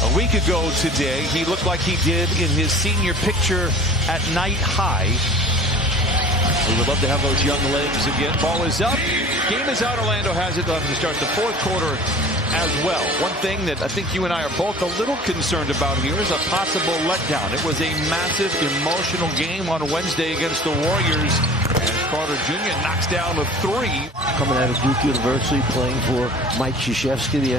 A week ago today, he looked like he did in his senior picture at Night High. We would love to have those young legs again. Ball is up. Game is out. Orlando has it. They'll have to start the fourth quarter as well. One thing that I think you and I are both a little concerned about here is a possible letdown. It was a massive emotional game on Wednesday against the Warriors. And Carter Jr. knocks down a three. Coming out of Duke University, playing for Mike Krzyzewski.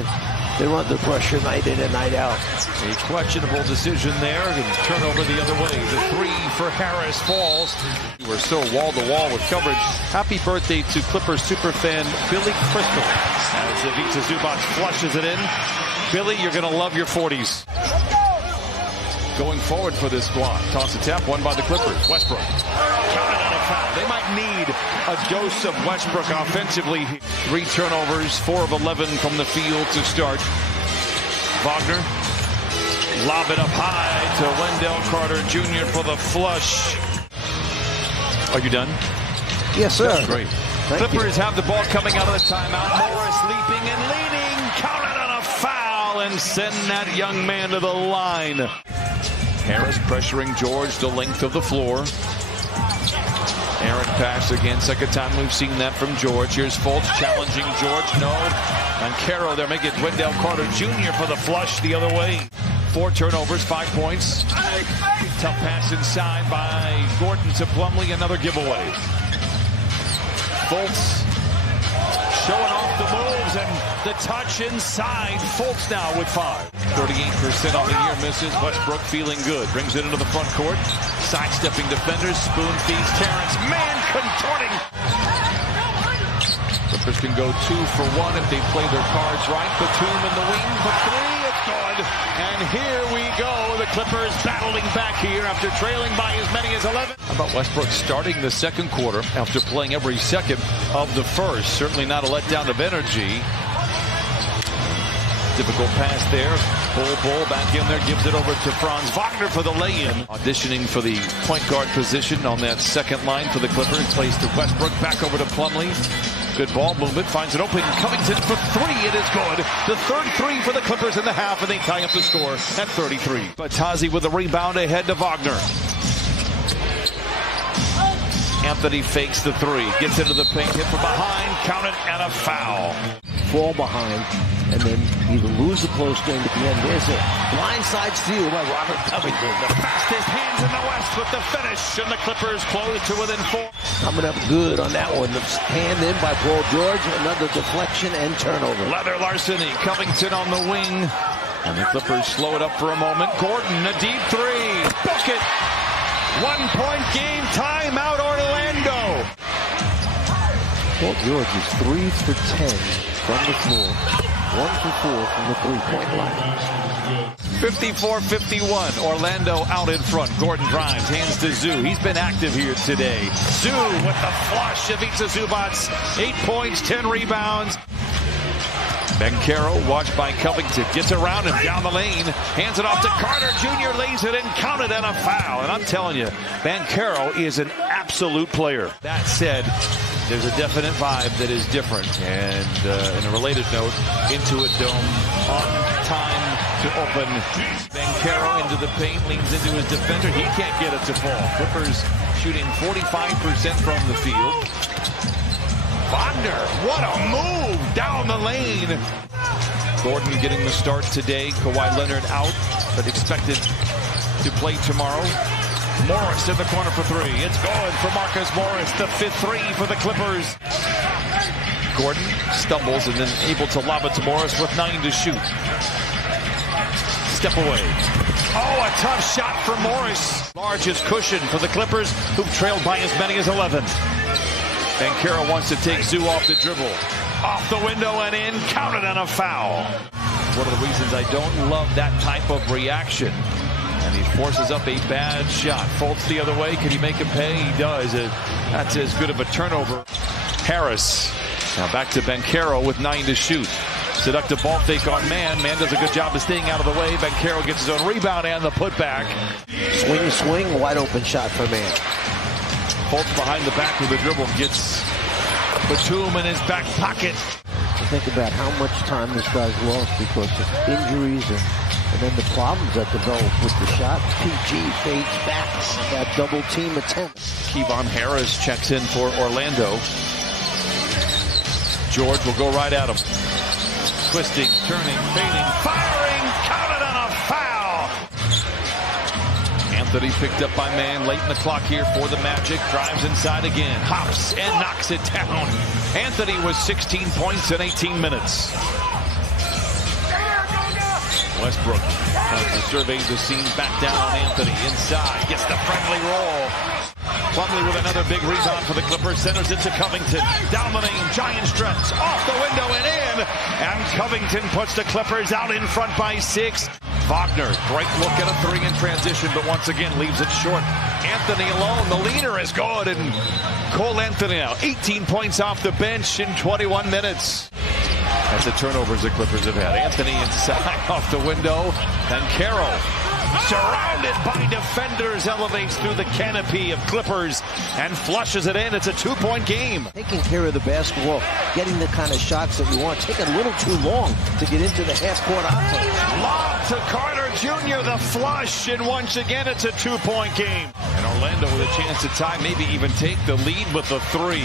They run the pressure night in and night out. A questionable decision there and turnover the other way. The three for Harris falls. We're so wall-to-wall with coverage. Happy birthday to Clippers superfan Billy Crystal as Ivica Zubac flushes it in. Billy, you're going to love your 40s. Going forward for this squad. Toss a tap, won by the Clippers. Westbrook. Counted on a foul. They might need a dose of Westbrook offensively. 3 turnovers, 4 of 11 from the field to start. Wagner. Lob it up high to Wendell Carter Jr. for the flush. Are you done? Yes, sir. That's great. Clippers have the ball coming out of the timeout. Morris leaping and leaning. Counted on a foul and send that young man to the line. Harris pressuring George the length of the floor. Aaron pass again. Second time we've seen that from George. Here's Fultz challenging George. No. And Caro, they're making Wendell Carter Jr. for the flush the other way. 4 turnovers, 5 points. Tough pass inside by Gordon to Plumlee. Another giveaway. Fultz showing off the moves and the touch inside. Fultz now with 5. 38% on the year misses. Westbrook feeling good. Brings it into the front court. Sidestepping defenders. Spoon feeds Terrence. Man contorting. Clippers can go 2 for 1 if they play their cards right. Batum in the wing for 3. It's good. And here we go. The Clippers battling back here after trailing by as many as 11. How about Westbrook starting the second quarter after playing every second of the first? Certainly not a letdown of energy. Difficult pass there. Bull back in there, gives it over to Franz Wagner for the lay-in. Auditioning for the point guard position on that second line for the Clippers. Plays to Westbrook, back over to Plumlee. Good ball movement, finds it open. Covington for 3, it is good. The third 3 for the Clippers in the half, and they tie up the score at 33. Batazi with the rebound ahead to Wagner. Anthony fakes the 3, gets into the paint, hit from behind, counted, and a foul. Fall behind, and then either lose the close game at the end. There's a blindside steal by Robert Covington. The fastest hands in the West with the finish, and the Clippers close to within 4. Coming up good on that one. The hand in by Paul George, another deflection and turnover. Leather larceny, Covington on the wing, and the Clippers slow it up for a moment. Gordon, a deep 3, book it. 1-point game, timeout Orlando. Paul George is 3 for 10 from the floor, 1 for 4 from the 3-point line. 54-51, Orlando out in front. Gordon drives, hands to Zoo. He's been active here today. Zoo with the flush. Ivica Zubac, 8 points, 10 rebounds. Banchero, watched by Covington, gets around him down the lane, hands it off to Carter Jr., lays it in, counted, and a foul. And I'm telling you, Banchero is an absolute player. That said, there's a definite vibe that is different. And in a related note, Intuit Dome on time to open. Banchero into the paint, leans into his defender. He can't get it to fall. Clippers shooting 45% from the field. Wagner, what a move down the lane. Gordon getting the start today. Kawhi Leonard out, but expected to play tomorrow. Morris in the corner for 3. It's good for Marcus Morris, the 5th 3 for the Clippers. Gordon stumbles and then able to lob it to Morris with 9 to shoot. Step away. Oh, a tough shot for Morris. Largest cushion for the Clippers, who've trailed by as many as 11. Banchero wants to take Zoo off the dribble. Off the window and in, counted on a foul. One of the reasons I don't love that type of reaction. And he forces up a bad shot. Fultz the other way. Can he make him pay? He does. That's as good of a turnover. Harris. Now back to Banchero with 9 to shoot. Seductive ball fake on Man. Man does a good job of staying out of the way. Banchero gets his own rebound and the putback. Swing, wide open shot for Man. Fultz behind the back with the dribble. Gets Batum in his back pocket. Think about how much time this guy's lost because of injuries and then the problems that develop with the shot. PG fades back. That double team attempt. Kevon Harris checks in for Orlando. George will go right at him. Twisting, turning, fading, firing, counted on a foul. Anthony picked up by man late in the clock here for the Magic. Drives inside again, hops and knocks it down. Anthony was 16 points in 18 minutes. Westbrook tries to survey the scene, back down on Anthony. Inside, gets the friendly roll. Plumlee with another big rebound for the Clippers. Centers it to Covington. Down the lane, giant stretch. Off the window and in. And Covington puts the Clippers out in front by 6. Wagner, great look at a 3 in transition, but once again leaves it short. Anthony alone, the leader is good, and Cole Anthony now 18 points off the bench in 21 minutes. That's the turnovers the Clippers have had. Anthony inside off the window, and Carroll, surrounded by defenders, elevates through the canopy of Clippers and flushes it in. It's a 2-point game. Taking care of the basketball, getting the kind of shots that you want, taking a little too long to get into the half-court offense. Lob to Carter Jr., the flush, and once again it's a 2-point game. And Orlando with a chance to tie, maybe even take the lead with a 3.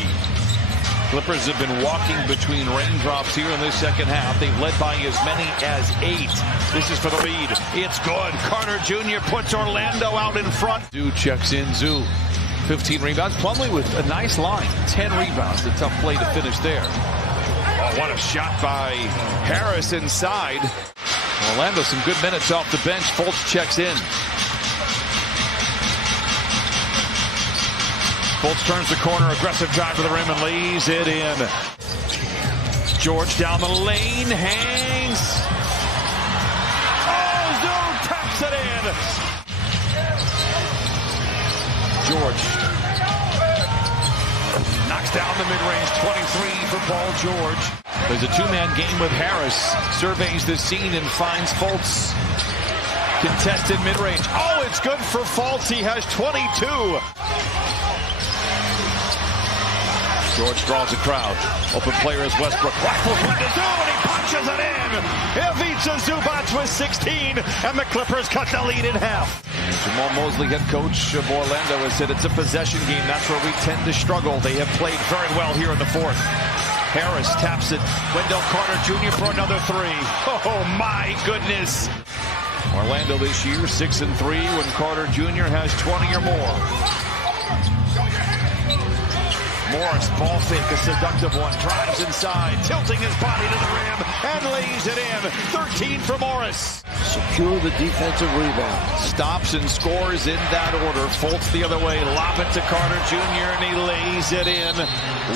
Clippers have been walking between raindrops here in this second half. They've led by as many as 8. This is for the lead. It's good. Carter Jr. puts Orlando out in front. Zoo checks in. Zoo, 15 rebounds. Plumlee with a nice line. 10 rebounds. A tough play to finish there. Oh, what a shot by Harris inside. Orlando, some good minutes off the bench. Fultz checks in. Fultz turns the corner, aggressive drive to the rim and lays it in. George down the lane, hangs. Oh, Zoo taps it in. George knocks down the mid-range, 23 for Paul George. There's a 2-man game with Harris. Surveys the scene and finds Fultz. Contested mid-range. Oh, it's good for Fultz. He has 22. George draws a crowd. Open player is Westbrook. Rifles one to Zoo, and he punches it in. Ivica Zubac with 16, and the Clippers cut the lead in half. Jamal Mosley, head coach of Orlando, has said it's a possession game. That's where we tend to struggle. They have played very well here in the 4th. Harris taps it. Wendell Carter Jr. for another 3. Oh, my goodness. Orlando this year, 6-3 when Carter Jr. has 20 or more. Morris, ball fake, a seductive one, drives inside, tilting his body to the rim, and lays it in. 13 for Morris. Secure the defensive rebound. Stops and scores in that order. Fultz the other way, lob it to Carter Jr., and he lays it in.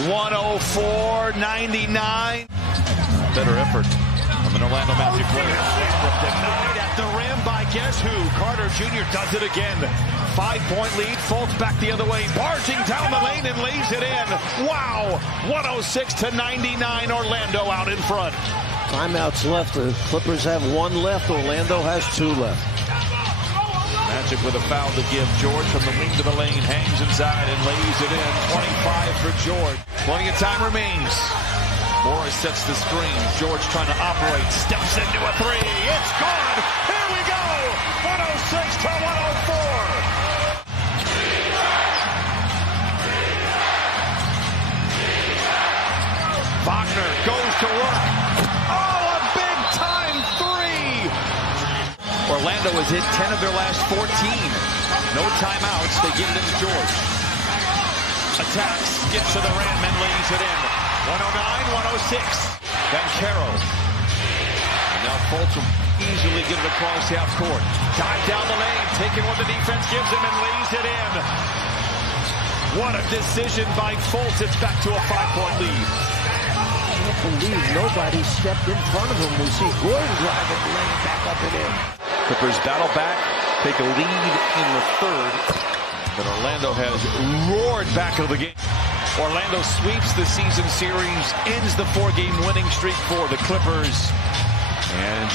104-99. Better effort from an Orlando Magic player. Denied at the rim by guess who? Carter Jr. does it again. 5-point lead. Fultz back the other way, barging down the lane and lays it in. Wow! 106-99. Orlando out in front. Timeouts left. The Clippers have 1 left. Orlando has 2 left. Magic with a foul to give. George from the wing to the lane, hangs inside and lays it in. 25 for George. Plenty of time remains. Morris sets the screen. George trying to operate. Steps into a 3. It's good. Here we go. 106-104. Wagner goes to work. Oh, a big-time 3. Orlando has hit 10 of their last 14. No timeouts. They give it to George. Attacks, gets to the rim and lays it in. 109-106. Then Carroll. And now Fultz will easily get it across half court. Dive down the lane, taking what the defense gives him and lays it in. What a decision by Fultz. It's back to a 5-point lead. I can't believe nobody stepped in front of him. We see Gordon driving the lane back up and in. Clippers battle back, take a lead in the 3rd. But Orlando has roared back into the game. Orlando sweeps the season series, ends the 4-game winning streak for the Clippers. And